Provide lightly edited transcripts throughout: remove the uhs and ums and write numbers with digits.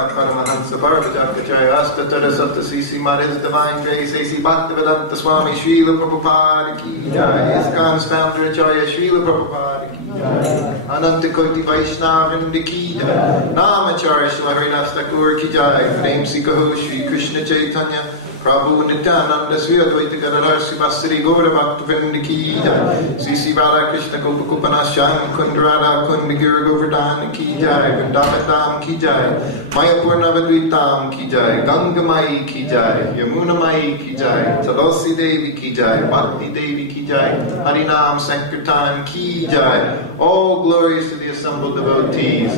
Prabhupada Paramahansa Parvajakacharya Astatara Satta Sisi Maris Divine Grace A.C. Bhaktivedanta Swami Srila Prabhupada Ki Jai ISKCON's founder Acharya Srila Prabhupada Ki Jai Ananta Koti Vaishnavrinda Ki Jai Namacharya Srila Haridas Thakur Ki Jai Prem Sikaho Shri Krishna Chaitanya Prabhu Nityananda Sri Advaita Gadadhar Sivasri Gaura Bhaktivinoda Ki Jai Sri Sri Radha Krishna Gopakupanasyan Kundarada Kundagiri Govardhana Ki Jai Vrindavatam Ki Jai Mayapur Navadvitam Ki Jai Gangamai Ki Jai Yamunamai Ki Jai Tulsi Devi Ki Jai Bhakti Devi Ki Jai Harinam Sankirtan Ki Jai. All glories to the assembled devotees.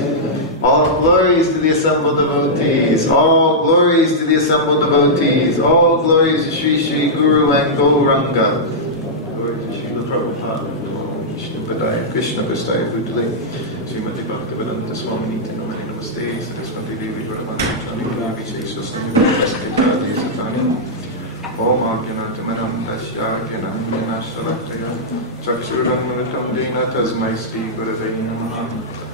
All glories to the assembled devotees. All glories to the assembled devotees. All glories to Sri Sri Guru and Gauranga. Glory to Srila Prabhupada. Vishnu Padaya, Krishna Vastaya Bhutale. Srimati Bhaktivedanta Swami Niti Namani Namaste. Saraswati Devi Paramatmani Devi Shri Susami Namaste Jati Satani. Om Agyanatimanam Tashyagyanam Vinashalaktaya Chakshuram Manatam Dena Tasmai Sri Gurave Namaha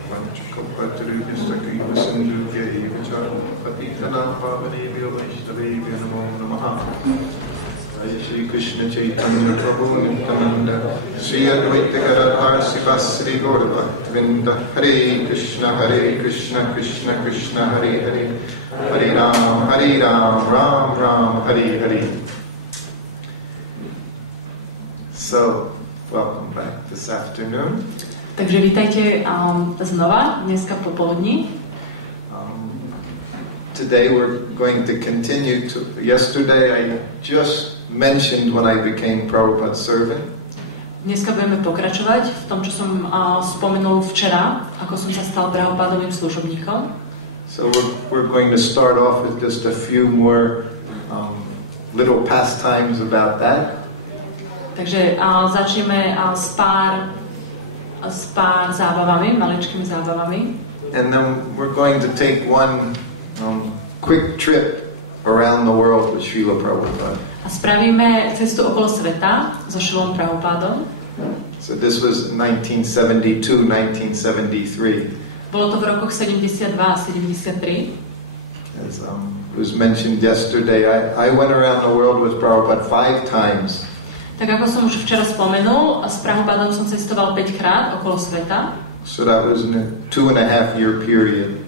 Vanchukapatruvyastaki Vasindhuvya Evacha Patitana Pavanebhyo Vaishnavebhyo Namo Namaha Jai Shri Krishna Chaitanya Prabhu Nityananda Sri Advaita Gadadhar Sivasri Gaura Bhaktivinoda Hare Krishna Krishna Krishna Hare Hare Hare Ram Ram Ram Hare Hare. So, welcome back this afternoon. Takže vítajte znova dneska popoludní. Today we're going to continue to. Yesterday I just mentioned when I became Prabhupada's servant. Dneska budeme pokračovať v tom, čo som spomenul včera, ako som sa stal Prabhupádovým služobníkom. So we're going to start off with just a few more little pastimes about that. Takže začneme s pár zábavami, maličkými zábavami. And then we're going to take one quick trip around the world with Srila Prabhupada. A spravíme cestu okolo sveta so Srilom Prabhupádom. So this was 1972, 1973. Bolo to v rokoch 72 a 73. As was mentioned yesterday, I went around the world with Prabhupada 5 times. Tak ako som už včera spomenul, s Prabhupádom som cestoval 5 krát okolo sveta. So that was in a 2.5-year period.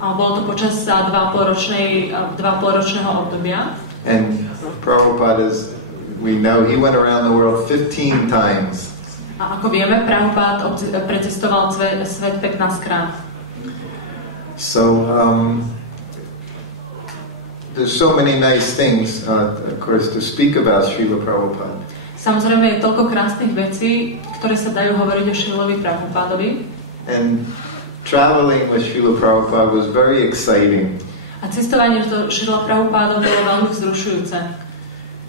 A bolo to počas 2,5-ročného obdobia. And Prabhupada, as we know, he went around the world 15 times. A ako vieme, Prabhupada precestoval svet 15 krát. So, there's so many nice things, of course, to speak about Srila Prabhupada. Samozrejme je toľko krásnych vecí, ktoré sa dajú hovoriť o Srilovi Prabhupadovi. And traveling with Srila Prabhupada was very exciting. A cestovanie do Srila Prabhupada bolo veľmi vzrušujúce.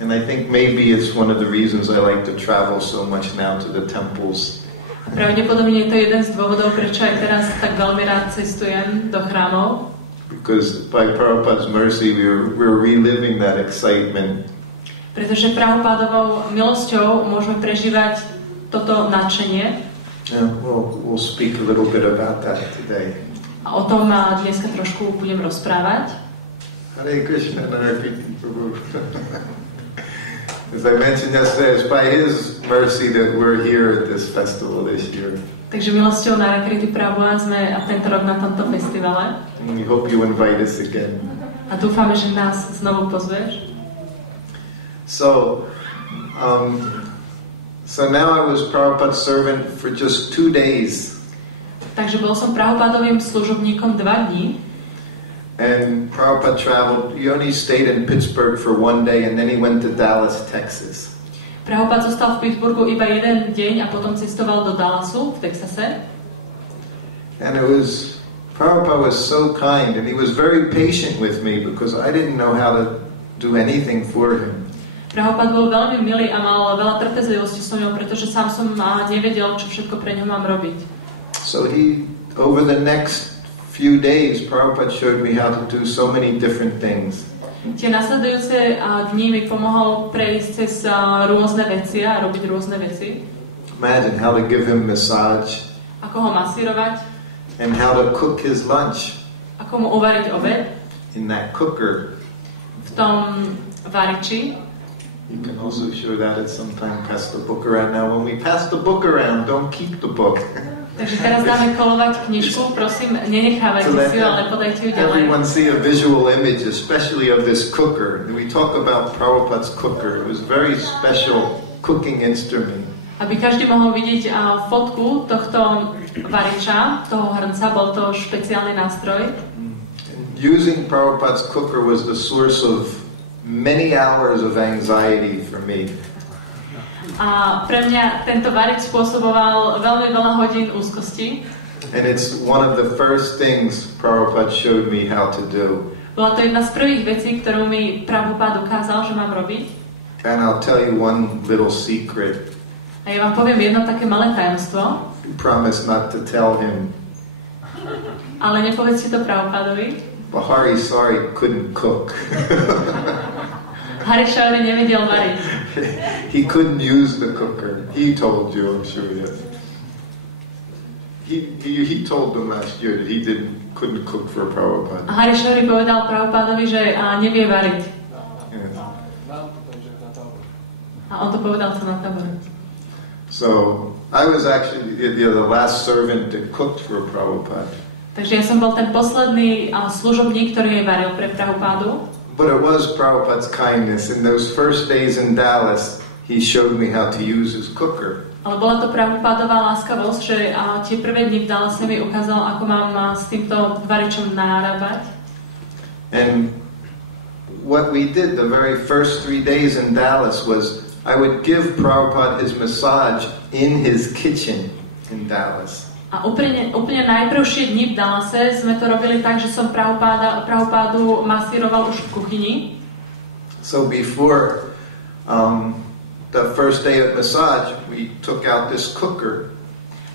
And I think maybe it's one of the reasons I like to travel so much now to the temples. Pravdepodobne je to jeden z dôvodov, prečo aj teraz tak veľmi rád cestujem do chrámov. Because by Prabhupada's mercy we're reliving that excitement. Pretože Prabhupádovou milosťou môžeme prežívať toto nadšenie. Yeah, we'll speak a little bit about that today. A o tom dneska trošku budem rozprávať. Hare Krishna, Srutakirti Prabhu. As I mentioned yesterday, it's by his mercy that we're here at this festival this year. Takže milosťou Srutakirti Prabhu sme tento rok na tomto festivale. And we hope you invite us again. A dúfame, že nás znovu pozveš. So now I was Prabhupada's servant for just 2 days. Takže bol som Prabhupádovým služobníkom 2 dní. And Prabhupada traveled. He only stayed in Pittsburgh for 1 day, and then he went to Dallas, Texas. Prabhupada zostal v Pittsburghu iba 1 deň a potom cestoval do Dallasu v Texase. And Prabhupada was so kind, and he was very patient with me because I didn't know how to do anything for him. Prabhupada bol veľmi milý a mal veľa trpezlivosti so mnou, pretože sám som nevedel, čo všetko pre ňo mám robiť. So over the next few days, Prabhupada showed me how to do so many different things. Tie nasledujúce dni mi pomohol prejsť cez rôzne veci a robiť rôzne veci. Imagine how to give him massage. Ako ho masírovať. And how to cook his lunch. Ako ako mu uvariť obed. In that cooker. V tom variči. You can also show that at some time, pass the book around. Now when we pass the book around, don't keep the book. Takže teraz dáme kolovať knižku, prosím, nenechávajte si ju, ale podajte ju ďalej. Everyone see a visual image, especially of this cooker. We talk about Prabhupada's cooker. It was a very special cooking instrument. Aby každý mohol vidieť fotku tohto variča, toho hrnca, bol to špeciálny nástroj. Using Prabhupada's cooker was the source of many hours of anxiety for me. A pre mňa tento varič spôsoboval veľmi veľa hodín úzkosti. And it's one of the first things Prabhupada showed me how to do. Bola to jedna z prvých vecí, ktorú mi Prabhupada ukázal, že mám robiť. And I'll tell you one little secret. A ja vám poviem jedno také malé tajomstvo. Promise not to tell him. Ale nepovedzte to Prabhupadovi. Bahari, sorry, couldn't cook. Hare nevedel variť. He couldn't use the cooker. He told you, I'm sure, yes. He told them last year that he couldn't cook for Prabhupada. A Hare povedal Prabhupadovi, že nevie variť. Yes. A on to povedal sa na tábore. So, I was actually the last servant that cooked for Prabhupada. Takže ja som bol ten posledný služobník, ktorý varil pre Prabhupádu. But it was Prabhupada's kindness. In those first days in Dallas, he showed me how to use his cooker. Ale bola to Prabhupádová láskavosť, že tie prvé dni v Dallase mi ukázal, ako mám s týmto varičom narábať. And what we did the very first 3 days in Dallas was I would give Prabhupada his massage in his kitchen in Dallas. A úplne najprvšie dni v Dallase sme to robili tak, že som Prabhupádu masíroval už v kuchyni. So before the first day of massage, we took out this cooker.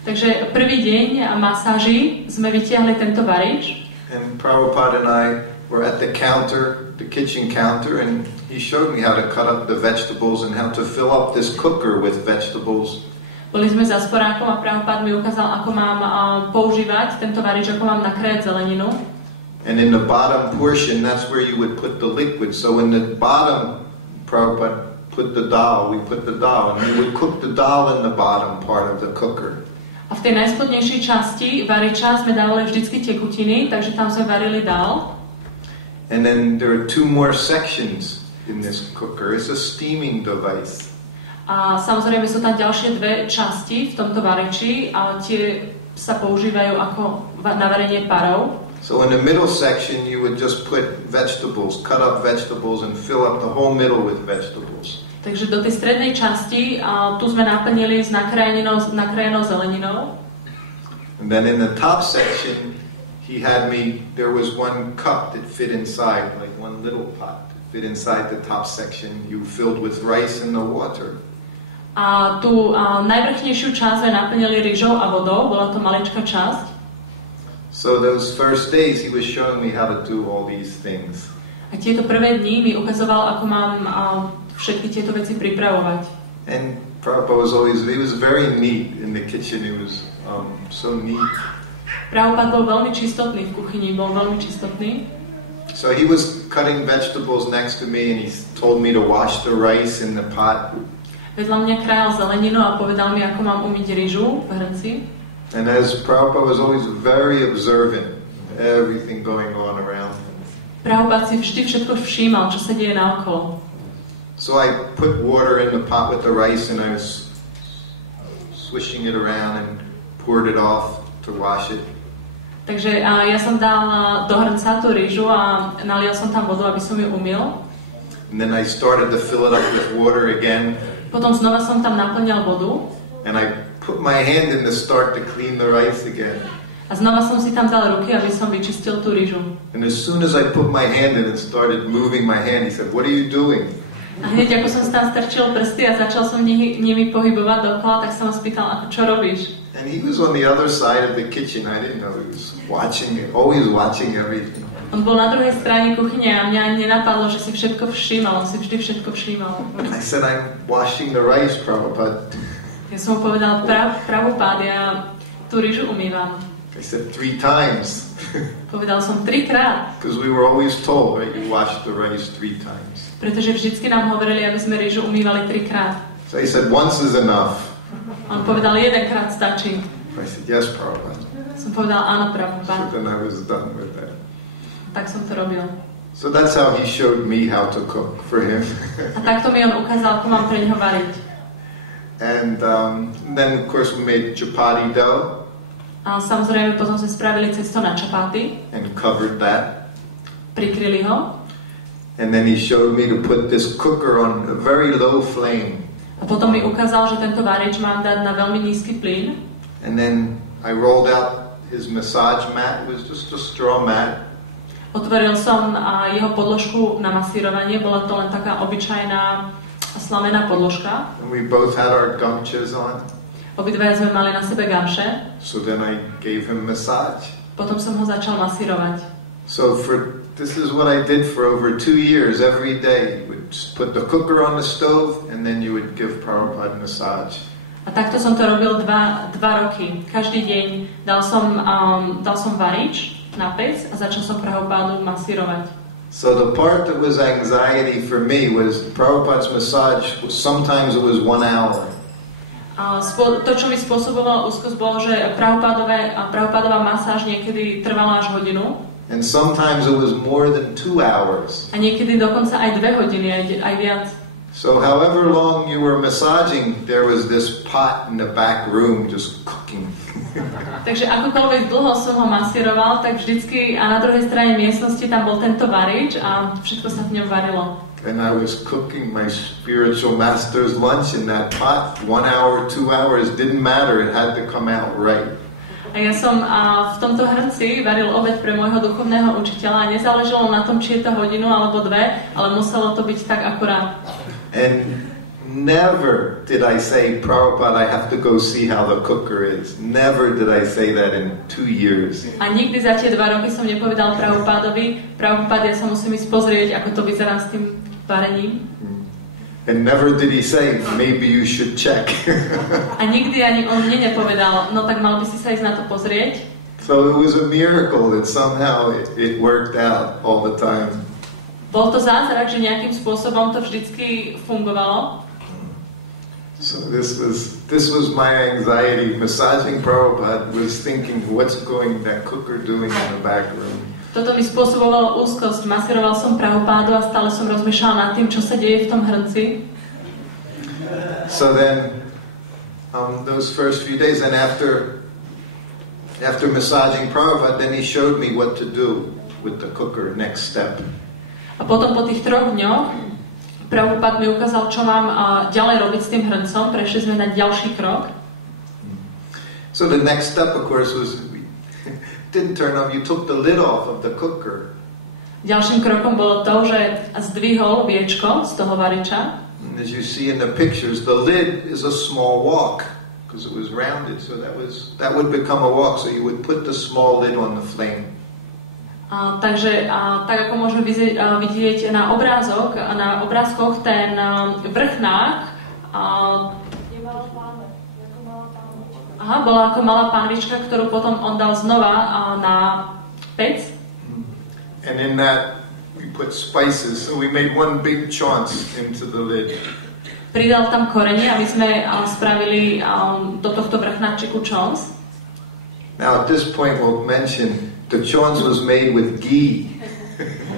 Takže prvý deň masáži sme vytiahli tento varič. And Prabhupada and I were at the counter, the kitchen counter, and he showed me how to cut up the vegetables and how to fill up this cooker with vegetables. Boli sme za sporákom a Prabhupada mi ukázal, ako mám používať tento varič, ako mám nakrájať zeleninu. And in the bottom portion, that's where you would put the liquid. So in the bottom, Prabhupada put the dal, we put the dal, and we would cook the dal in the bottom part of the cooker. A v tej najspodnejšej časti variča sme dávali vždycky tekutiny, takže tam sme varili dal. And then there are 2 more sections in this cooker. It's a steaming device. A samozrejme sú tam ďalšie 2 časti v tomto variči, ale tie sa používajú ako na varenie parov. So in the middle section you would just put vegetables, cut up vegetables and fill up the whole middle with vegetables. Takže do tej strednej časti tu sme naplnili s nakrájenou zeleninou. And then in the top section there was 1 cup that fit inside, like 1 little pot that fit inside the top section. You filled with rice and the water. A tú najvrchnejšiu časť sme naplnili rýžou a vodou, bola to maličká časť. So those first days he was showing me how to do all these things. A tieto prvé dni mi ukazoval, ako mám všetky tieto veci pripravovať. And Prabhupada he was very neat in the kitchen. It was so neat. Prabhupada bol veľmi čistotný v kuchyni, bol veľmi čistotný. So he was cutting vegetables next to me and he told me to wash the rice in the pot. Vedľa mňa krájal zeleninu a povedal mi, ako mám umyť rýžu v hrnci. And as Prabhupada was always very observant, everything going on around. Prabhupada si vždy všetko všímal, čo sa deje naokolo. So I put water in the pot with the rice and I was swishing it around and poured it off to wash it. Takže ja som dal do hrnca tú rýžu a nalial som tam vodu, aby som ju umyl. And then I started to fill it up with water again. Potom znova som tam naplňal vodu. And I put my hand in the start to clean the rice again. A znova som si tam dal ruky, aby som vyčistil tú rýžu. And as soon as I put my hand in and started moving my hand, he said, "What are you doing?" A hneď ako som tam strčil prsty a začal som nimi pohybovať dokola, tak som ho spýtal, ako čo robíš? And he was on the other side of the kitchen. I didn't know. He was watching it, always watching everything. On bol na druhej strane kuchyne a mňa ani nenapadlo, že si všetko všímal. On si vždy všetko všímal. I said, "I'm washing the rice, Prabhupada." Ja som mu povedal, Prabhupada, ja tú rýžu umývam. I said 3 times. Povedal som 3-krát. Because we were always told, right, you wash the rice 3 times. Pretože vždycky nám hovorili, aby sme rýžu umývali 3-krát. So I said, once is enough. On povedal, 1-krát stačí. I said, yes, Prabhupada. Som povedal, áno, Prabhupada. So then I was done with that. Tak som to robil. So that's how he showed me how to cook for him. A takto mi on ukázal, ako mám pre neho variť. And then, of course, we made chapati dough. A samozrejme, potom sme spravili cesto na čapáty. And covered that. Prikryli ho. And then he showed me to put this cooker on a very low flame. A potom mi ukázal, že tento varič mám dať na veľmi nízky plyn. And then I rolled out his massage mat. It was just a straw mat. Otvoril som jeho podložku na masírovanie. Bola to len taká obyčajná slamená podložka. And we both had our gamchas on. Obidvaja sme mali na sebe gamše. So then I gave him massage. Potom som ho začal masírovať. So this is what I did for over 2 years. Every day, you would just put the cooker on the stove, and then you would give Prabhupada massage. A takto som to robil 2 roky. Každý deň dal som varič na pec a začal som Prabhupádu masírovať. So the part that was anxiety for me was Prabhupada's massage. Sometimes it was 1 hour. To, čo mi spôsobovalo úzkosť, bolo, že Prabhupádová masáž niekedy trvala až hodinu. And sometimes it was more than 2 hours. A niekedy dokonca aj 2 hodiny, aj viac. So however long you were massaging, there was this pot in the back room just cooking. Takže akokoľvek dlho som ho masíroval, tak vždycky a na druhej strane miestnosti tam bol tento varič a všetko sa v ňom varilo. And I was cooking my spiritual master's lunch in that pot. 1 hour, 2 hours, didn't matter. It had to come out right. A ja som v tomto hrnci varil obeď pre môjho duchovného učiteľa a nezáležalo na tom, či je to hodinu alebo 2, ale muselo to byť tak akurát. And never did I say, Prabhupada, I have to go see how the cooker is. Never did I say that in 2 years. A nikdy za tie 2 roky som nepovedal Prabhupádovi, Prabhupada, ja sa musím ísť pozrieť, ako to vyzerá s tým varením. And never did he say, maybe you should check. A nikdy ani on mne nepovedal, no tak mal by si sa ísť na to pozrieť. So it was a miracle that somehow it worked out all the time. Bol to zázrak, že nejakým spôsobom to vždycky fungovalo. So this was my anxiety. Massaging Prabhupada was thinking, what's that cooker doing in the back room? Toto mi spôsobovalo úzkosť. Masíroval som Prabhupádu a stále som rozmýšľal nad tým, čo sa deje v tom hrnci. So then, those first few days, and after massaging Prabhupada, then he showed me what to do with the cooker, next step. A potom po tých 3 dňoch Prabhupada mi ukázal, čo mám ďalej robiť s tým hrncom. Prešli sme na ďalší krok. So the next step, of course, was didn't turn on. You took the lid off of the cooker. Ďalším krokom bolo to, že zdvihol viečko z toho variča. And as you see in the pictures, the lid is a small wok because it was rounded, so that would become a wok. So you would put the small lid on the flame. Takže tak ako môžeme vidieť na obrázkoch, ten vrchnák bola ako malá pánvička, ktorú potom on dal znova na pec. And in that we put spices, so we made one big chant into the lid. Pridal tam korenie, aby sme spravili do tohto vrchnáčiku chons. Now at this point we'll mention the chons was made with ghee.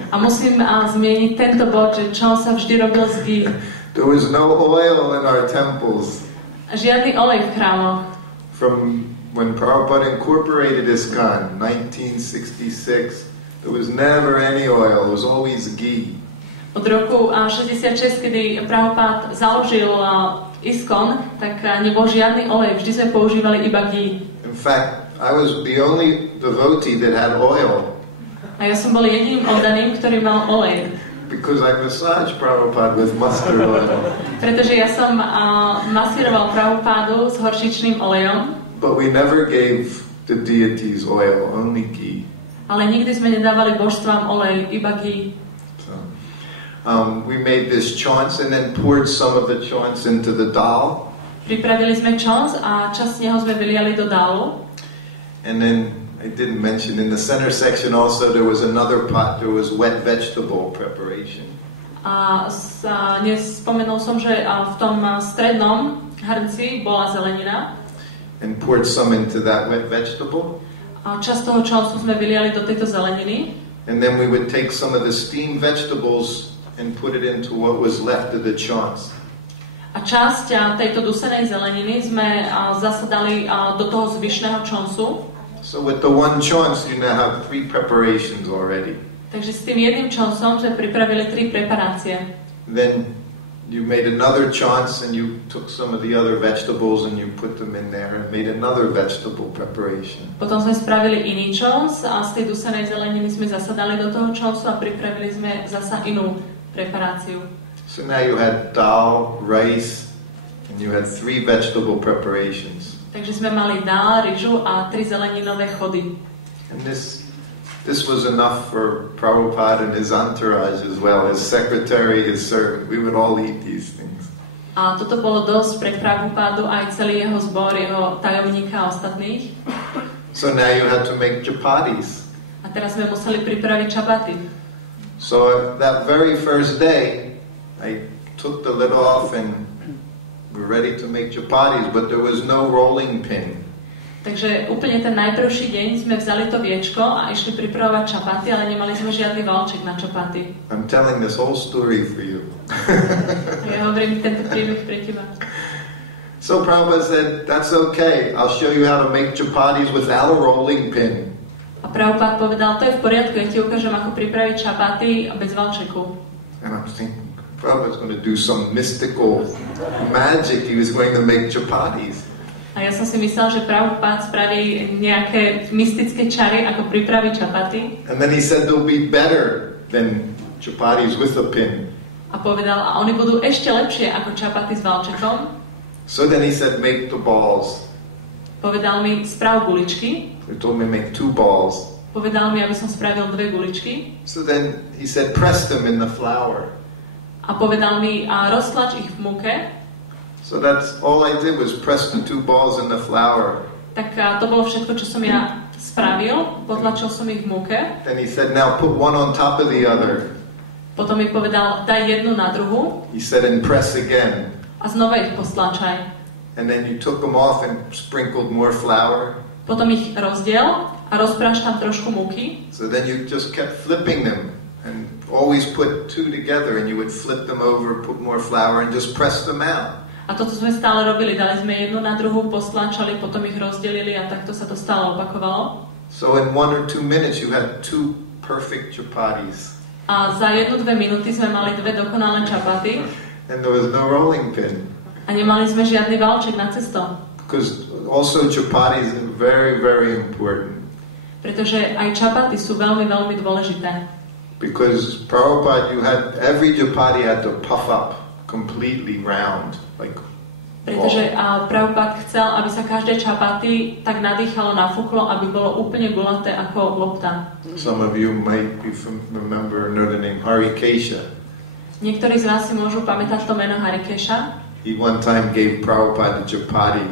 A musím zmieniť tento bod, že chons sa vždy robil z ghee. There was no oil in our temples. Žiadny olej v chrámoch. From when Prabhupada incorporated ISKCON, 1966, there was never any oil, it was always ghee. Od roku 66, kedy Prabhupada založil ISKCON, tak nebol žiadny olej, vždy sme používali iba ghee. In fact, I was the only devotee that had oil. A ja som bol jediným oddaným, ktorý mal olej. Because I massaged Prabhupada with mustard oil. Pretože ja som masíroval Prabhupádu s horčičným olejom. But we never gave the deities oil, only ghee. Ale nikdy sme nedávali božstvám olej, iba ghee. So, we made this chants and then poured some of the chants into the dal. Pripravili sme chants a časť z neho sme vyliali do dálu. And then I didn't mention, in the center section also there was another pot, there was wet vegetable preparation. A nespomenul som, že v tom strednom hrnci bola zelenina. And poured some into that wet vegetable. A časť toho čonsu sme vyliali do tejto zeleniny. And then we would take some of the steamed vegetables and put it into what was left of the chants. A časť tejto dusenej zeleniny sme zasadali do toho zvyšného čonsu. So with the one chants you now have 3 preparations already. Takže s tým jedným čonsom sme pripravili 3 preparácie. Then you made another chants and you took some of the other vegetables and you put them in there and made another vegetable preparation. Potom sme spravili iný čons a z tej dusenej zeleniny sme zasadali do toho čonsu a pripravili sme zasa inú preparáciu. So now you had dal, rice, and you had 3 vegetable preparations. Takže sme mali dál, ryžu a 3 zeleninové chody. And this was enough for Prabhupada and his entourage as well, his secretary, his servant. We would all eat these things. A toto bolo dosť pre Prabhupádu aj celý jeho zbor, jeho tajomníka a ostatných. So now you had to make chapatis. A teraz sme museli pripraviť čapaty. So that very first day, I took the lid off and we're ready to make chapatis, but there was no rolling pin. Takže úplne ten najprvší deň sme vzali to viečko a išli pripravovať čapaty, ale nemali sme žiadny valček na čapaty. I'm telling this whole story for you. Ja hovorím tento príbeh pre teba. So Prabhupada said, that's okay. I'll show you how to make chapatis without a rolling pin. A Prabhupada povedal, to je v poriadku, ja ti ukážem, ako pripraviť čapaty bez valčeku. And I'm thinking, Prabhupada's going to do some mystical magic. He was going to make chapatis. A ja som si myslel, že Prabhupada spraví nejaké mystické čary, ako pripraviť čapaty. And then he said they'll be better than chapatis with a pin. A povedal, a oni budú ešte lepšie ako čapaty s valčekom. So then he said, make the balls. Povedal mi, sprav guličky. He told me make 2 balls. Povedal mi, aby som spravil 2 guličky. So then he said, press them in the flour. A povedal mi, roztlač ich v múke. So that's all I did was press the 2 balls in the flour. Tak to bolo všetko, čo som ja spravil. Potlačil som ich v múke. Then he said, now put one on top of the other. Potom mi povedal, daj jednu na druhu. He said, and press again. A znova ich postlačaj. And then you took them off and sprinkled more flour. Potom ich rozdiel a rozpráš tam trošku múky. So then you just kept flipping them and always put 2 together and you would flip them over, put more flour and just press them out. A toto sme stále robili, dali sme jednu na druhú, postlačali, potom ich rozdelili a takto sa to stále opakovalo. So in 1 or 2 minutes you had 2 perfect chapatis. A za 1-2 minúty sme mali 2 dokonalé čapaty. And there was no rolling pin. A nemali sme žiadny valček na cesto. Because also chapatis are very, very important. Pretože aj čapaty sú veľmi, veľmi dôležité. Because Prabhupada, every chapati had to puff up completely round. Pretože Prabhupada chcel, aby sa každé čapaty tak nadýchalo, nafúklo, aby bolo úplne gulaté ako lopta. Some of you might know the name Hare. Niektorí z vás si môžu pamätať to meno Hare. He one time gave Prabhupada a chapati.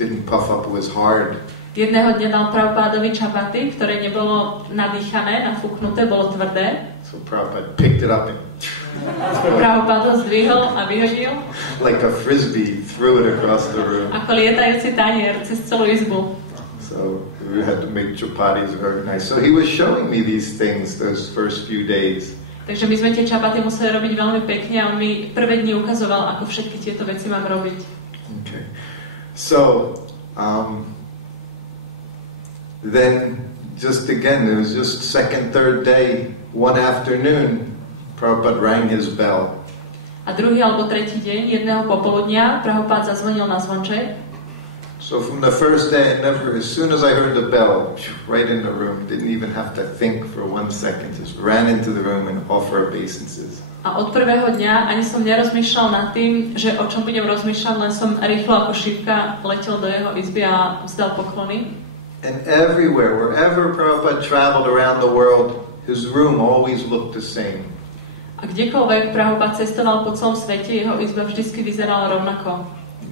Didn't puff up, it was hard. Jedného dňa dal Prabhupádovi čapaty, ktoré nebolo nadýchané, nafúknuté, bolo tvrdé. So Prabhupada picked it up and Prabhupada zdvihol a vyhodil. Like a frisbee, threw it across the room. Ako lietajúci tanier cez celú izbu. So we had to make chapatis very nice. So he was showing me these things those first few days. Takže my sme tie čapaty museli robiť veľmi pekne a on mi prvé dni ukazoval, ako všetky tieto veci mám robiť. Okay. So then just again, it was just second, third day, one afternoon, Prabhupada rang his bell. A druhý alebo tretí deň, jedného popoludnia, Prabhupada zazvonil na zvonček. So from the first day, as soon as I heard the bell, right in the room, didn't even have to think for 1 second, just ran into the room and offer obeisances. A od prvého dňa ani som nerozmýšľal nad tým, že o čom budem rozmýšľať, len som rýchlo ako šípka letel do jeho izby a vzdal poklony. And everywhere, wherever Prabhupada traveled around the world, his room always looked the same. A kdekoľvek Prabhupada cestoval po celom svete, jeho izba vždycky vyzerala rovnako.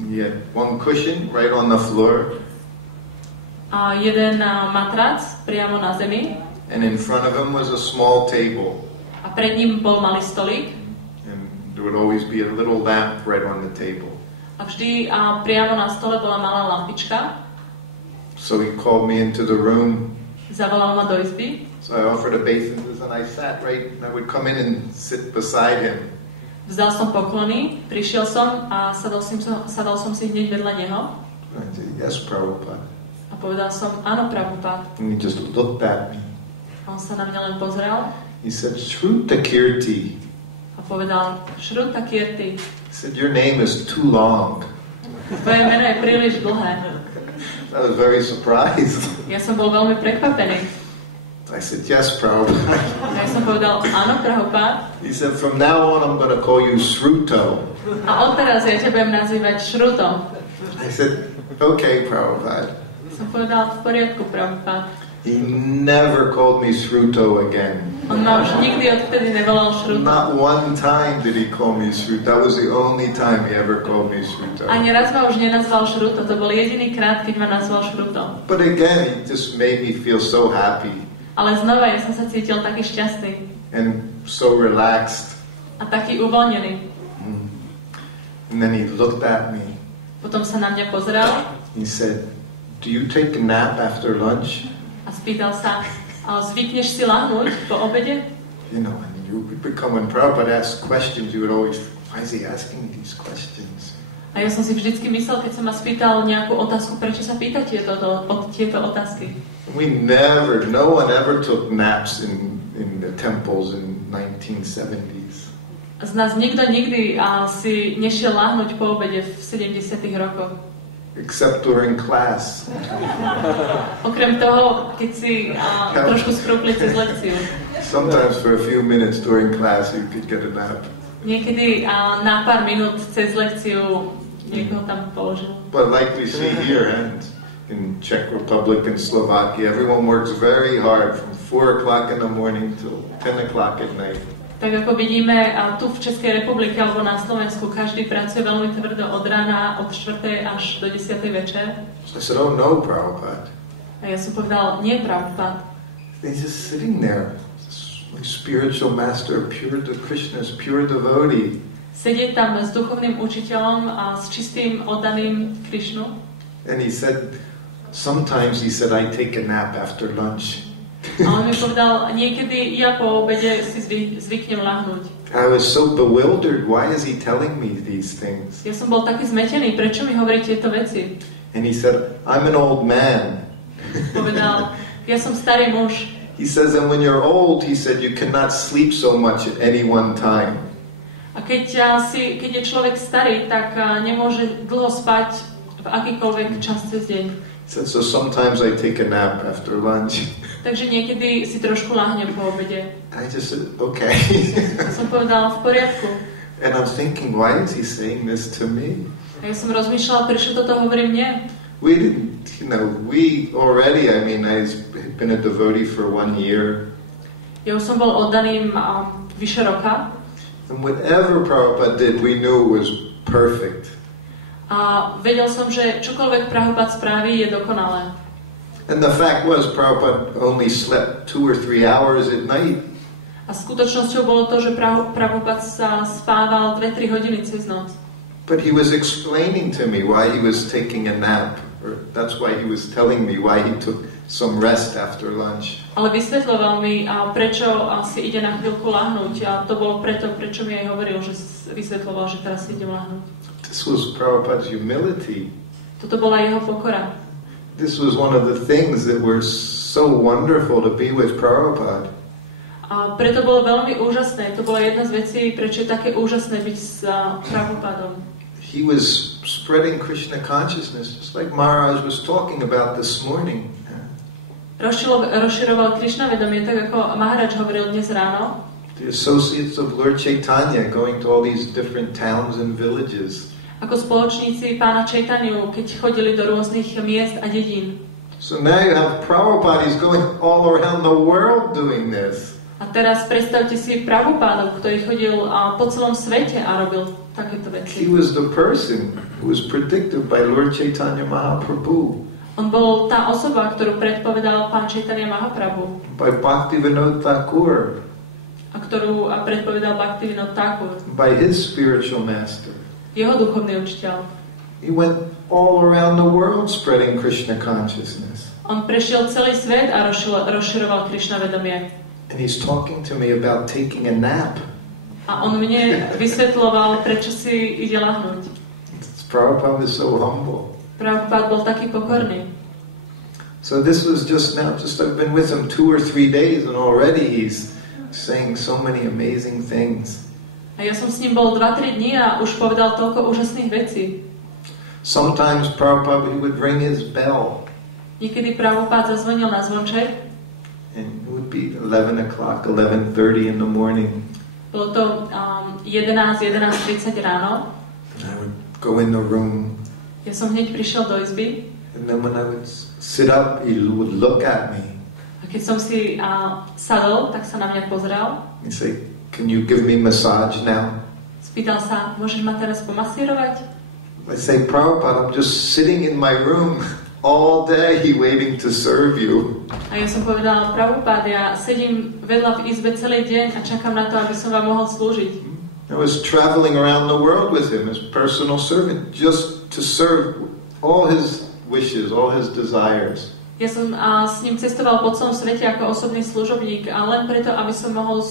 He had one cushion right on the floor. a jeden matrac priamo na zemi. And in front of him was a small table. A pred ním bol malý stolík. And there would always be a little lamp right on the table. A vždy priamo na stole bola malá lampička. So he called me into the room. Zavolal ma do izby. So I offered obeisance and I sat right, and I would come in and sit beside him. Vzdal som poklony, prišiel som a sadol som si hneď vedľa neho. I said, yes, Prabhupada. A povedal som, áno, Prabhupada. And he just looked at me. A on sa na mňa len pozrel. He said, Srutakirti. A povedal, Srutakirti. He said, your name is too long. Tvoje meno je príliš dlhé. I was very surprised. Ja som bol veľmi prekvapený. I said, yes, Prabhupada. Ja som povedal, áno, Prabhupada. He said, from now on I'm going to call you Sruto. A odteraz ja ťa budem nazývať Šrutom. I said, okay, Prabhupada. Som povedal, v poriadku, Prabhupada. He never called me Sruto again. On ma už nikdy odtedy nevolal Šruto. Not one time did he call me Sruto. That was the only time he ever called me Sruto. Ani raz ma už nenazval Šruto. To bol jediný krát, keď ma nazval Šruto. But again, he just made me feel so happy. Ale znova ja som sa cítil taký šťastný. And so relaxed. A taký uvoľnený. And then he looked at me. Potom sa na mňa pozrel. He said, do you take a nap after lunch? A spýtal sa, zvykneš si lahnúť po obede? You know, and you would become, when Prabhupada asked questions, you would always, why is he asking these questions? A ja som si vždycky myslel, keď som ma spýtal nejakú otázku, prečo sa pýta tieto otázky? No one ever took naps in the temples in 1970s. Z nás nikto nikdy si nešiel láhnuť po obede v 70. rokoch. Except during class. Okrem toho, keď si trošku skrúpli cez lekciu. Sometimes for a few minutes during class you could get a nap. Niekedy na pár minút cez lekciu niekoho tam položil. But like we see here and in Czech Republic and Slovakia, everyone works very hard from 4 o'clock in the morning till 10 o'clock at night. Tak ako vidíme tu v Českej republike alebo na Slovensku, každý pracuje veľmi tvrdo od rána, od 4. až do 10. večer. So I said, oh no, Prabhupada. A ja som povedal, nie, Prabhupada. He's just sitting there, like spiritual master, pure Krishna's pure devotee. Sedieť tam s duchovným učiteľom a s čistým oddaným Krishnu. And he said, sometimes he said, I take a nap after lunch. A on mi povedal, niekedy ja po obede si zvyknem lahnúť. I was so bewildered. Why is he telling me these things? Ja som bol taký zmetený, prečo mi hovorí tieto veci? And he said, I'm an old man. Povedal, ja som starý muž. He says, and when you're old, he said, you cannot sleep so much at any one time. A keď je človek starý, tak nemôže dlho spať v akýkoľvek čas cez deň. So sometimes I take a nap after lunch. Takže niekedy si trošku láhnem po obede. I just said, okay. Som povedala, v poriadku. And I'm thinking, why is he saying this to me? A ja som rozmýšľala, prečo toto hovorí mne. We didn't, we already, I've been a devotee for 1 year. Ja už som bol oddaným vyše roka. And whatever Prabhupada did, we knew it was perfect. A vedel som, že čokoľvek Prabhupada spraví, je dokonalé. And the fact was, Prabhupada only slept 2 or 3 hours at night. A skutočnosťou bolo to, že Prabhupada sa spával 2-3 hodiny cez noc. But he was explaining to me why he was taking a nap. Or that's why he was telling me why he took some rest after lunch. Ale vysvetľoval mi, prečo si ide na chvíľku lahnúť. A to bolo preto, prečo mi aj hovoril, že vysvetľoval, že teraz si idem lahnúť. This was Prabhupada's humility. Toto bola jeho pokora. This was one of the things that were so wonderful to be with Prabhupada. A preto bolo veľmi úžasné. To bola jedna z vecí, prečo je také úžasné byť s Prabhupadom. He was spreading Krishna consciousness, just like Maharaj was talking about this morning. Rozširoval Krishna vedomie, tak ako Maharaj hovoril dnes ráno. The associates of Lord Chaitanya going to all these different towns and villages. Ako spoločníci pána Chaitanya, keď chodili do rôznych miest a dedín. So now you have Prabhupada, he's going all around the world doing this. A teraz predstavte si Prabhupada, ktorý chodil po celom svete a robil takéto veci. He was the person who was predicted by Lord Chaitanya Mahaprabhu. On bol tá osoba, ktorú predpovedal pán Chaitanya Mahaprabhu. By Bhaktivinoda Thakur. A ktorú predpovedal Bhaktivinoda Thakur. By his spiritual master. Jeho duchovný učiteľ. He went all around the world spreading Krishna consciousness. On prešiel celý svet a rozširoval Krishna vedomie. And he's talking to me about taking a nap. A on mne vysvetľoval, prečo si ide ľahnúť. Prabhupada is so humble. Prabhupada bol taký pokorný. So this was just I've been with him 2 or 3 days and already he's saying so many amazing things. A ja som s ním bol 2-3 dní a už povedal toľko úžasných vecí. Sometimes Prabhupada he would ring his bell. Niekedy Prabhupada zazvonil na zvonček. And it would be 11 o'clock, 11:30 in the morning. Bolo to 11:30 ráno. And I would go in the room. Ja som hneď prišiel do izby. And then when I would sit up, he would look at me. A keď som si sadol, tak sa na mňa pozrel. He'd say, "Can you give me massage now?" Spýtal sa, môžeš ma teraz pomasírovať? I say, "Prabhupada, I'm just sitting in my room all day waiting to serve you." A ja som povedal, Prabhupada, ja sedím vedľa v izbe celý deň a čakám na to, aby som vám mohol slúžiť. I was traveling around the world with him as personal servant, just to serve all his wishes, all his desires. Ja som s ním cestoval po celom svete ako osobný služobník a len preto, aby som mohol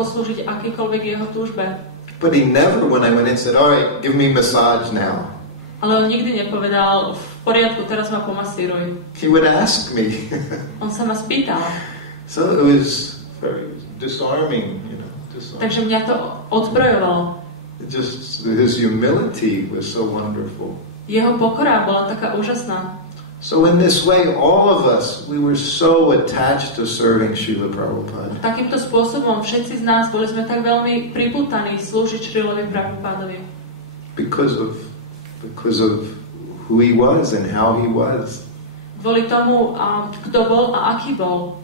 poslúžiť akýkoľvek jeho túžbe. But he never, when I went in, said, "All right, give me massage now." Ale on nikdy nepovedal, v poriadku, teraz ma pomasíruj. He would ask me. On sa ma spýtal. So it was very disarming, Takže mňa to odzbrojovalo. Just his humility was so wonderful. Jeho pokora bola taká úžasná. So in this way, all of us, we were so attached to serving Srila Prabhupada. Takýmto spôsobom všetci z nás boli sme tak veľmi pripútaní slúžiť Srilovi Prabhupadovi. Because of who he was and how he was. Kvôli tomu, kto bol a aký bol.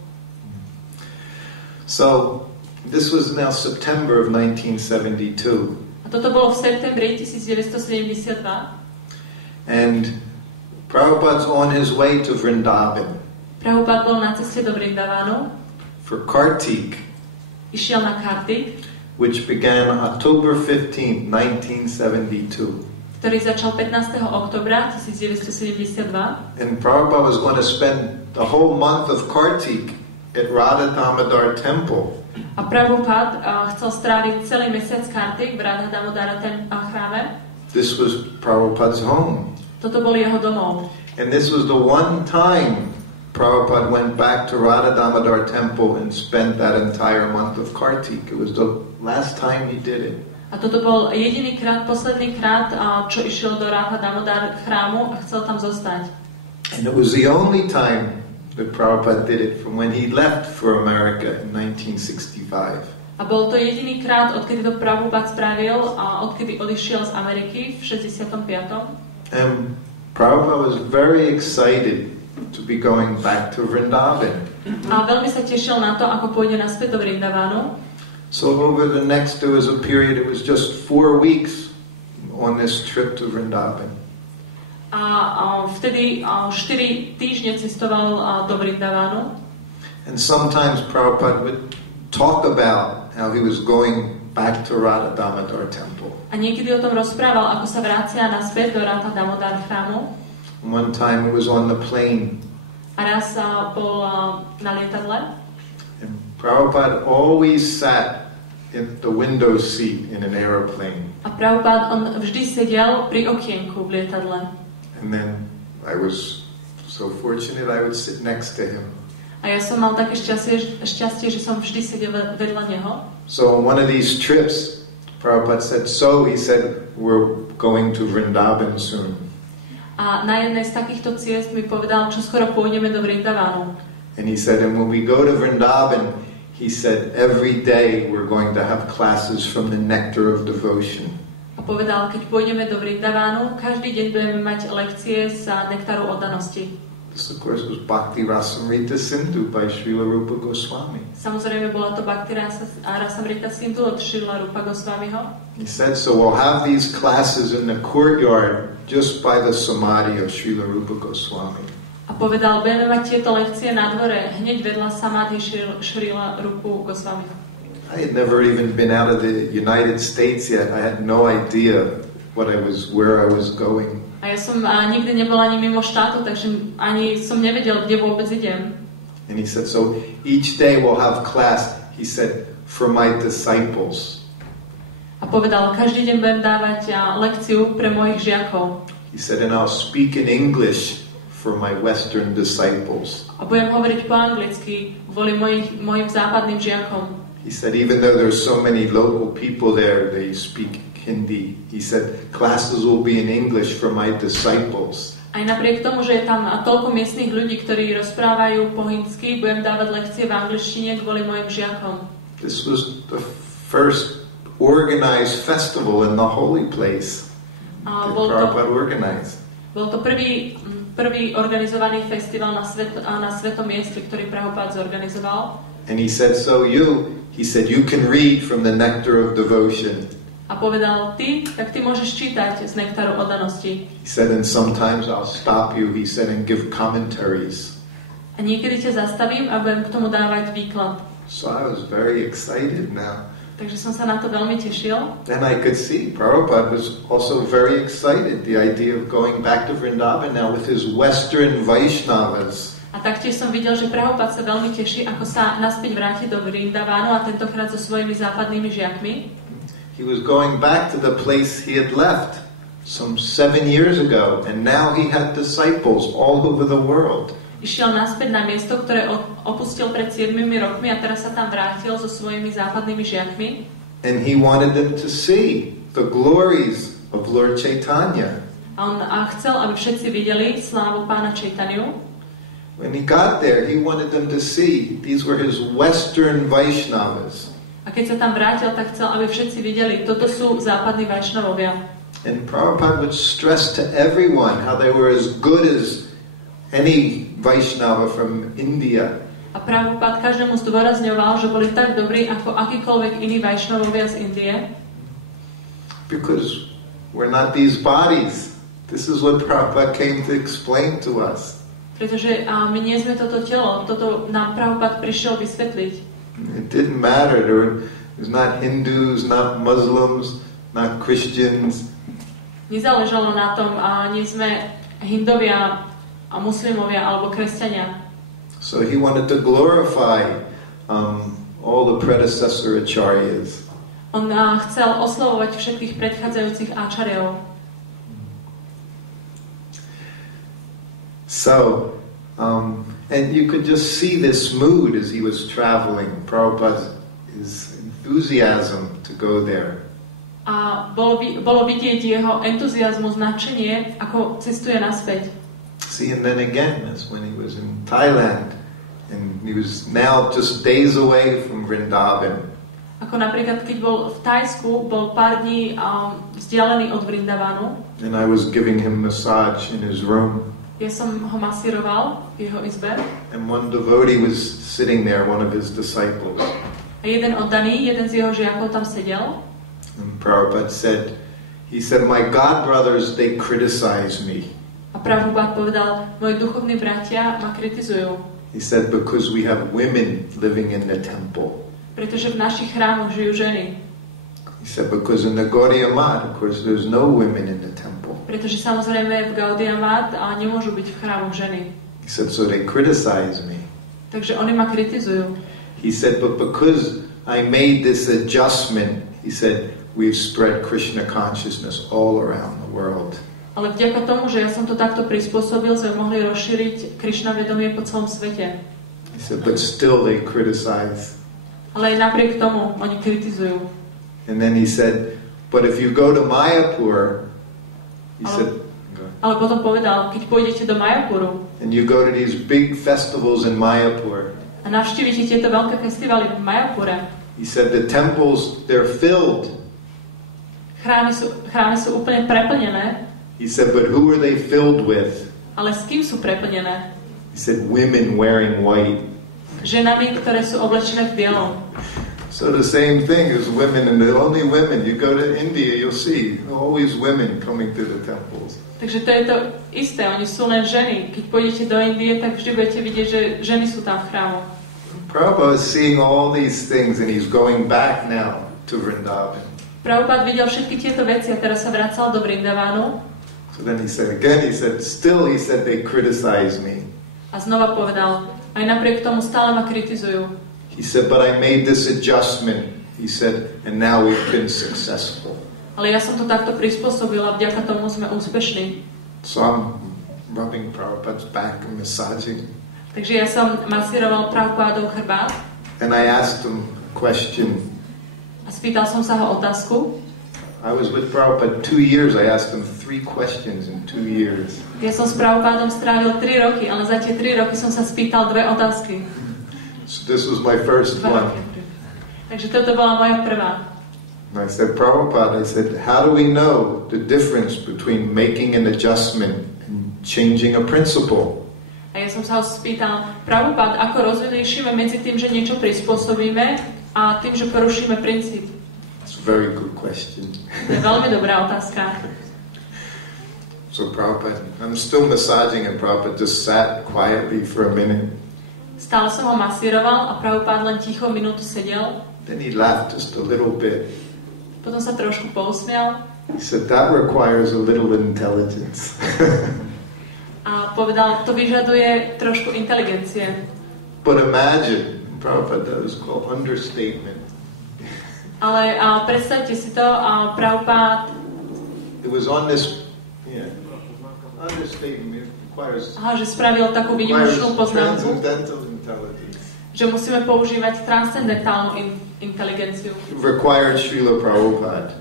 So this was now September of 1972. A toto bolo v septembri 1972. And Prabhupada's on his way to Vrindavan. Prabhupada bol na ceste do Vrindavanu. For Kartik. Išiel na Kartik. Which began October 15, 1972. Ktorý začal 15. oktobra 1972. And Prabhupada was going to spend the whole month of Kartik at Radha Damodar Temple. A Prabhupada chcel stráviť celý mesiac Kartik v Radha Damodara chráme. This was Prabhupada's home. Toto bol jeho domov. And this was the one time Prabhupada went back to Radha Damodar Temple and spent that entire month of Kartik. It was the last time he did it. A toto bol jediný krát, posledný krát, čo išiel do Radha Damodar chrámu a chcel tam zostať. And it was the only time that Prabhupada did it from when he left for America in 1965. A bol to jediný krát, odkedy to Prabhupada spravil a odkedy odišiel z Ameriky v 65. And Prabhupada was very excited to be going back to Vrindavan. A veľmi sa tešil na to, ako pôjde naspäť do Vrindavanu. So over the next, there was a period, it was just 4 weeks on this trip to Vrindavan. A vtedy 4 týždne cestoval do Vrindavanu. And sometimes Prabhupada would talk about how he was going back to Radha Damodar Temple. A niekedy o tom rozprával, ako sa vracia naspäť do Radha Damodar chrámu. One time it was on the plane. A raz bol na lietadle. And Prabhupada always sat in the window seat in an aeroplane. A Prabhupada, on vždy sedel pri okienku v lietadle. And then I was so fortunate I would sit next to him. A ja som mal také šťastie, že som vždy sedel vedľa neho. So on one of these trips, Prabhupada said, he said, we're going to Vrindavan soon. A na jednej z takýchto ciest mi povedal, čo skoro pôjdeme do Vrindavanu. And he said, and when we go to Vrindavan, he said, every day we're going to have classes from the nectar of devotion. A povedal, keď pôjdeme do Vrindavanu, každý deň budeme mať lekcie z nektaru oddanosti. This, of course, was Bhakti Rasamrita Sindhu by Srila Rupa Goswami. Samozrejme, bola to Bhakti Rasamrita Sindhu od Srila Rupa Goswamiho. He said, so we'll have these classes in the courtyard just by the samadhi of Srila Rupa Goswami. A povedal, budeme mať tieto lekcie na dvore, hneď vedľa Samadhi Srila Rupu Goswami. I had never even been out of the United States yet. I had no idea where I was going. A ja som nikdy nebol ani mimo štátu, takže ani som nevedel, kde vôbec idem. And he said, so each day we'll have class, he said, for my disciples. A povedal, každý deň budem dávať lekciu pre mojich žiakov. He said, and I'll speak in English for my Western disciples. A budem hovoriť po anglicky kvôli mojim západným žiakom. He said, even though there's so many local people there, they speak Hindi. He said, classes will be in English for my disciples. Aj napriek tomu, že je tam toľko miestnych ľudí, ktorí rozprávajú po hindsky, budem dávať lekcie v angličtine kvôli mojim žiakom. This was the first organized festival in the holy place that Prabhupada organized. Bol to prvý organizovaný festival na svetom mieste, ktorý Prabhupada zorganizoval. And he said, you can read from the nectar of devotion. A povedal, tak ty môžeš čítať z nektaru oddanosti. He said, and sometimes I'll stop you, he said, and give commentaries. A niekedy ťa zastavím a budem k tomu dávať výklad. So I was very excited now. Takže som sa na to veľmi tešil. And I could see Prabhupada was also very excited, the idea of going back to Vrindavan now with his Western Vaishnavas. A taktiež som videl, že Prabhupada sa veľmi teší, ako sa naspäť vráti do Vrindavanu a tentokrát so svojimi západnými žiakmi. He was going back to the place he had left some 7 years ago, and now he had disciples all over the world. Išiel naspäť na miesto, ktoré opustil pred 7 rokmi a teraz sa tam vrátil so svojimi západnými žiakmi. And he wanted them to see the glories of Lord Chaitanya. A on chcel, aby všetci videli slávu pána Chaitaniu. When he got there, he wanted them to see these were his Western Vaishnavas. A keď sa tam vrátil, tak chcel, aby všetci videli, toto sú západní Vaishnavovia. And Prabhupada would stress to everyone how they were as good as any Vaishnava from India. A Prabhupada každému zdôrazňoval, že boli tak dobrí ako akýkoľvek iní Vaishnavovia z Indie. Because we're not these bodies. This is what Prabhupada came to explain to us. Pretože my nie sme toto telo, toto nám Prabhupada prišiel vysvetliť. It didn't matter. There was not Hindus, not Muslims, not Christians. Nezáležalo na tom, nie sme Hindovia a muslimovia alebo kresťania. So he wanted to glorify all the predecessor acharyas. On chcel oslavovať všetkých predchádzajúcich ačariov. So, and you could just see this mood as he was traveling. Prabhupada's his enthusiasm to go there. A bolo vidieť jeho entuziazmus, nadšenie, ako cestuje naspäť. See, and then again, that's when he was in Thailand, and he was now just days away from Vrindavan. Ako napríklad, keď bol v Thajsku, bol pár dní vzdialený od Vrindavanu. And I was giving him massage in his room. Ja som ho masíroval v jeho izbe. And one devotee was sitting there, one of his disciples. A jeden oddaný, jeden z jeho žiakov tam sedel. And Prabhupada said, my godbrothers, they criticize me. A Prabhupada povedal, moji duchovní bratia ma kritizujú. He said, because we have women living in the temple. Pretože v našich chrámoch žijú ženy. He said, because in the Gaudiya Math, of course, there's no women in the temple. Pretože samozrejme v Gaudiya Math nemôžu byť v chrámoch ženy. He said, so they criticize me. Takže oni ma kritizujú. He said, but because I made this adjustment, he said, we've spread Krishna consciousness all around the world. Ale vďaka tomu, že ja som to takto prispôsobil, sme mohli rozšíriť Krishna vedomie po celom svete. He said, but still they criticize. Ale aj napriek tomu oni kritizujú. And then he said, but if you go to Mayapur, ale potom povedal, keď pôjdete do Mayapuru and you go to these big festivals in Mayapur, a navštívite tieto veľké festivaly v Mayapure, he said the temples, they're filled. Chrámy sú úplne preplnené. He said, but who are they filled with? Ale s kým sú preplnené? He said, women wearing white. Ženami, ktoré sú oblečené v bielom. So the same thing as women, and the only women, you go to India, you'll see always women coming to the temples. Takže to je to isté, oni sú len ženy. Keď pôjdete do Indie, tak vždy budete vidieť, že ženy sú tam v chrámoch. Prabhupada is seeing all these things and he's going back now to Vrindavan. Prabhupada videl všetky tieto veci a teraz sa vracal do Vrindavanu. So then he said, they criticize me. A znova povedal, aj napriek tomu stále ma kritizujú. He said, but I made this adjustment. He said, and now we've been successful. Ale ja som to takto prispôsobil a vďaka tomu sme úspešní. So I'm rubbing Prabhupada's back and massaging. Takže ja som masíroval Prabhupádov chrbát. And I asked him a question. A spýtal som sa ho otázku. I was with Prabhupada 2 years. I asked him 3 questions in 2 years. Ja som s Prabhupádom strávil 3 roky, ale za tie 3 roky som sa spýtal 2 otázky. So this was my first one. Takže toto bola moja prvá. And I said, Prabhupada, how do we know the difference between making an adjustment and changing a principle? A ja som sa ho spýtal, Prabhupada, ako rozlíšime medzi tým, že niečo prispôsobíme a tým, že porušíme princíp? It's a very good question. To je veľmi dobrá otázka. So Prabhupada, I'm still massaging and Prabhupada just sat quietly for a minute. Stále som ho masíroval a Prabhupada len ticho minútu sedel. Then he laughed just a little bit. Potom sa trošku pousmial. He said, that requires a little intelligence. A povedal, to vyžaduje trošku inteligencie. But imagine, Prabhupada, that was called understatement. Ale predstavte si to, Prabhupada... It was on this, understatement requires... že spravil takú výnimočnú poznámku. Transcendental intelligence. Že musíme používať transcendentálnu inteligenciu. It required Srila Prabhupada.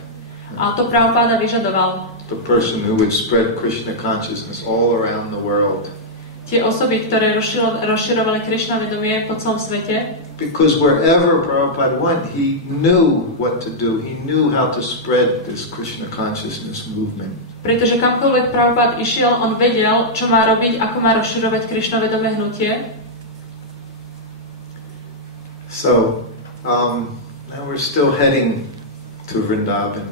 A to Prabhupada vyžadoval. The person who would spread Krishna consciousness all around the world. Tie osoby, ktoré rozširovali Krishna vedomie po celom svete. Because wherever Prabhupada went, he knew what to do. He knew how to spread this Krishna consciousness movement. Pretože kamkoľvek Prabhupada išiel, on vedel, čo má robiť, ako má rozširovať Krishna vedomé hnutie. So, now we're still heading to Vrindavan.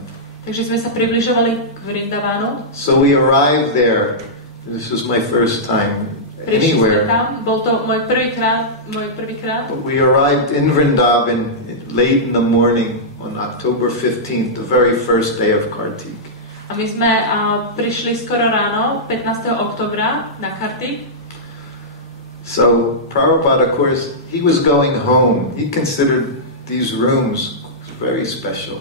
Takže sme sa približovali k Vrindavanu. So we arrived there. This was my first time anywhere. Bol to môj prvý krát. But we arrived in Vrindavan late in the morning on October 15th, the very first day of Kartik. A my sme prišli skoro ráno, 15. oktobra, na Kartik. So Prabhupada, of course, he was going home. He considered these rooms very special.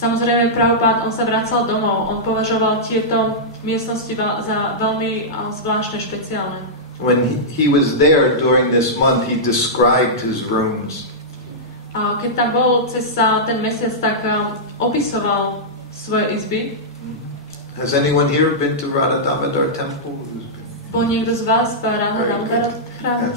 Samozrejme, Prabhupada, on sa vracal domov. On považoval tieto miestnosti za veľmi zvláštne, špeciálne. When he was there during this month, he described his rooms. A keď tam bol cez ten mesiac, tak opisoval svoje izby. Has anyone here been to Radha Damodar Temple? Bol niekto z vás v Radha Damodar chráme?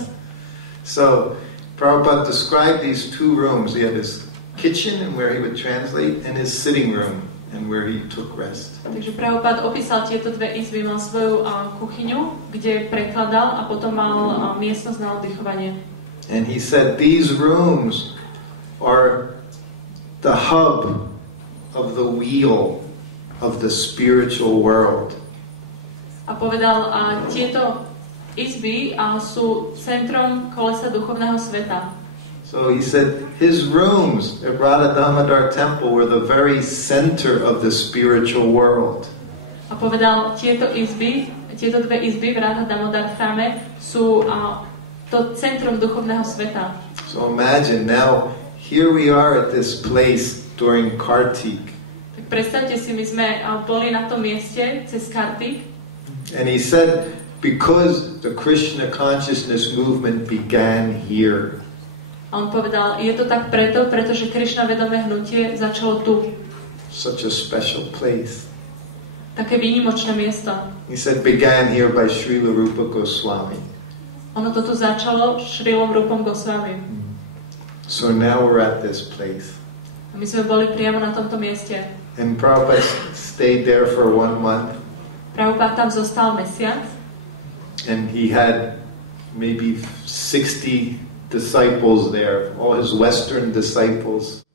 So, Prabhupada described these 2 rooms. He had his kitchen and where he would translate, and his sitting room and where he took rest. Takže Prabhupada opísal tieto 2 izby. Mal svoju kuchyňu, kde prekladal, a potom mal miestnosť na oddychovanie. And he said these rooms are the hub of the wheel of the spiritual world. A povedal, tieto izby sú centrom kolesa duchovného sveta. So he said his rooms at Radha Damodar Temple were the very center of the spiritual world. A povedal, tieto 2 izby v Radha Damodar chráme sú to centrum duchovného sveta. So imagine now, here we are at this place during Kartik. Tak predstavte si, my sme boli na tom mieste cez Kartik. And he said, because the Krishna consciousness movement began here. A on povedal, je to tak pretože Krishna vedomé hnutie začalo tu. Such a special place. Také výnimočné miesto. He said, began here by Srila Rupa Goswami. Ono to tu začalo Srilom Rupom Goswami. So now we're at this place. A my sme boli priamo na tomto mieste. And Prabhupada stayed there for 1 month. Prabhupada tam zostal mesiac. And he had maybe 60 disciples there, all his Western disciples.